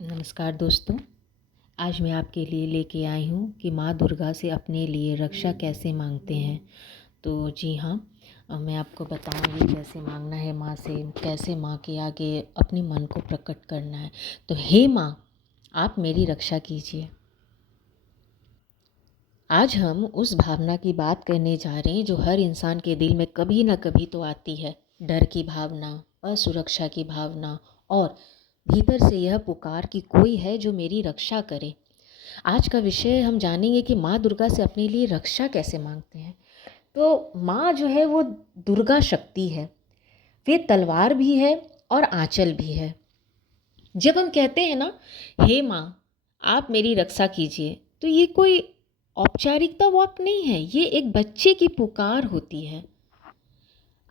नमस्कार दोस्तों। आज मैं आपके लिए लेके आई हूँ कि माँ दुर्गा से अपने लिए रक्षा कैसे मांगते हैं। तो जी हाँ, मैं आपको बताऊँगी कैसे मांगना है माँ से, कैसे माँ के आगे अपने मन को प्रकट करना है। तो हे माँ, आप मेरी रक्षा कीजिए। आज हम उस भावना की बात करने जा रहे हैं जो हर इंसान के दिल में कभी ना कभी तो आती है। डर की भावना, असुरक्षा की भावना और भीतर से यह पुकार कि कोई है जो मेरी रक्षा करे। आज का विषय हम जानेंगे कि माँ दुर्गा से अपने लिए रक्षा कैसे मांगते हैं। तो माँ जो है वो दुर्गा शक्ति है। वे तलवार भी है और आंचल भी है। जब हम कहते हैं ना, हे माँ आप मेरी रक्षा कीजिए, तो ये कोई औपचारिकता वाक्य नहीं है, ये एक बच्चे की पुकार होती है।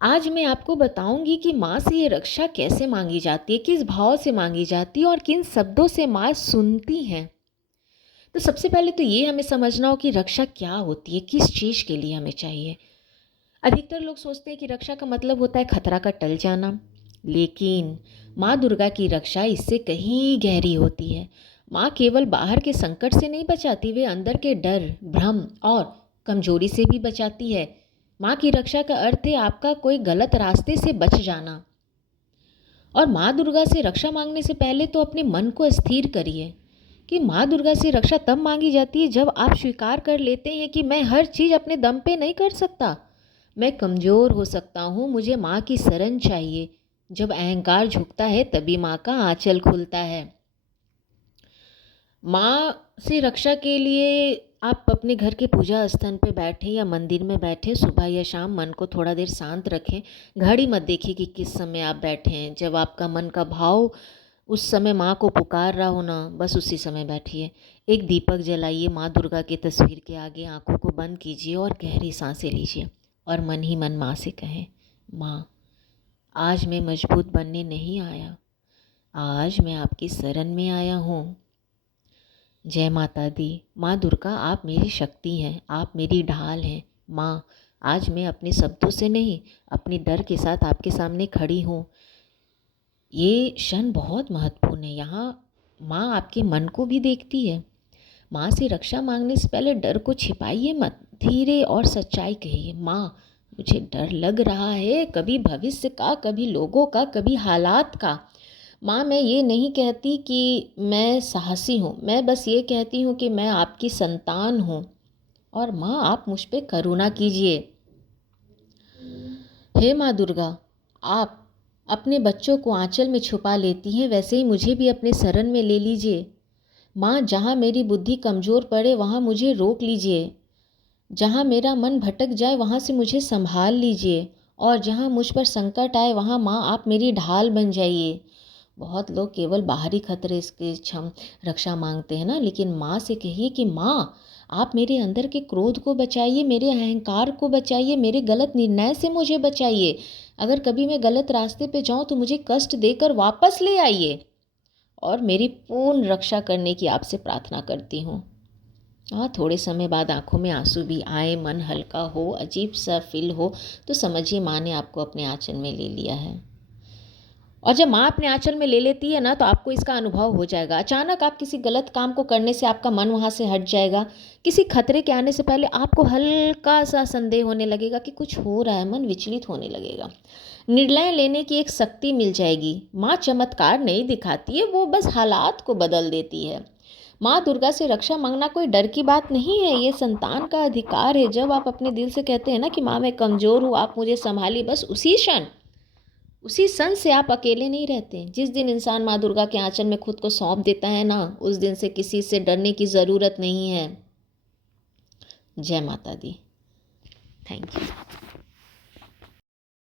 आज मैं आपको बताऊंगी कि माँ से ये रक्षा कैसे मांगी जाती है, किस भाव से मांगी जाती है और किन शब्दों से माँ सुनती हैं। तो सबसे पहले तो ये हमें समझना हो कि रक्षा क्या होती है, किस चीज़ के लिए हमें चाहिए। अधिकतर लोग सोचते हैं कि रक्षा का मतलब होता है खतरा का टल जाना, लेकिन माँ दुर्गा की रक्षा इससे कहीं गहरी होती है। माँ केवल बाहर के संकट से नहीं बचाती, वे अंदर के डर, भ्रम और कमजोरी से भी बचाती है। माँ की रक्षा का अर्थ है आपका कोई गलत रास्ते से बच जाना। और माँ दुर्गा से रक्षा मांगने से पहले तो अपने मन को स्थिर करिए कि माँ दुर्गा से रक्षा तब मांगी जाती है जब आप स्वीकार कर लेते हैं कि मैं हर चीज़ अपने दम पे नहीं कर सकता, मैं कमज़ोर हो सकता हूँ, मुझे माँ की शरण चाहिए। जब अहंकार झुकता है तभी माँ का आंचल खुलता है। माँ से रक्षा के लिए आप अपने घर के पूजा स्थान पे बैठे या मंदिर में बैठे, सुबह या शाम मन को थोड़ा देर शांत रखें। घड़ी मत देखिए कि किस समय आप बैठे हैं। जब आपका मन का भाव उस समय माँ को पुकार रहा हो ना, बस उसी समय बैठिए। एक दीपक जलाइए, माँ दुर्गा की तस्वीर के आगे आंखों को बंद कीजिए और गहरी सांसें लीजिए और मन ही मन माँ से कहें, माँ आज मैं मजबूत बनने नहीं आया, आज मैं आपकी शरण में आया हूँ। जय माता दी। माँ दुर्गा आप मेरी शक्ति हैं, आप मेरी ढाल हैं। माँ आज मैं अपने शब्दों से नहीं, अपने डर के साथ आपके सामने खड़ी हूँ। ये क्षण बहुत महत्वपूर्ण है। यहाँ माँ आपके मन को भी देखती है। माँ से रक्षा मांगने से पहले डर को छिपाइए मत, धीरे और सच्चाई कहिए, माँ मुझे डर लग रहा है, कभी भविष्य का, कभी लोगों का, कभी हालात का। माँ मैं ये नहीं कहती कि मैं साहसी हूँ, मैं बस ये कहती हूँ कि मैं आपकी संतान हूँ और माँ आप मुझ पे करुणा कीजिए। हे माँ दुर्गा, आप अपने बच्चों को आंचल में छुपा लेती हैं, वैसे ही मुझे भी अपने शरण में ले लीजिए। माँ जहाँ मेरी बुद्धि कमज़ोर पड़े वहाँ मुझे रोक लीजिए, जहाँ मेरा मन भटक जाए वहाँ से मुझे संभाल लीजिए और जहाँ मुझ पर संकट आए वहाँ माँ आप मेरी ढाल बन जाइए। बहुत लोग केवल बाहरी खतरे की क्षम रक्षा मांगते हैं ना, लेकिन माँ से कहिए कि माँ आप मेरे अंदर के क्रोध को बचाइए, मेरे अहंकार को बचाइए, मेरे गलत निर्णय से मुझे बचाइए। अगर कभी मैं गलत रास्ते पे जाऊँ तो मुझे कष्ट देकर वापस ले आइए और मेरी पूर्ण रक्षा करने की आपसे प्रार्थना करती हूँ। हाँ, थोड़े समय बाद आंखों में आंसू भी आए, मन हल्का हो, अजीब सा फील हो, तो समझिए माँ ने आपको अपने आंचल में ले लिया है। और जब माँ अपने आंचल में ले लेती है ना, तो आपको इसका अनुभव हो जाएगा। अचानक आप किसी गलत काम को करने से आपका मन वहाँ से हट जाएगा। किसी खतरे के आने से पहले आपको हल्का सा संदेह होने लगेगा कि कुछ हो रहा है, मन विचलित होने लगेगा। निर्णय लेने की एक शक्ति मिल जाएगी। माँ चमत्कार नहीं दिखाती है, वो बस हालात को बदल देती है। माँ दुर्गा से रक्षा मांगना कोई डर की बात नहीं है, ये संतान का अधिकार है। जब आप अपने दिल से कहते हैं ना कि माँ मैं कमज़ोर हूँ, आप मुझे संभालिए, बस उसी क्षण से आप अकेले नहीं रहते। जिस दिन इंसान माँ दुर्गा के आंचल में खुद को सौंप देता है ना, उस दिन से किसी से डरने की ज़रूरत नहीं है। जय माता दी। Thank you.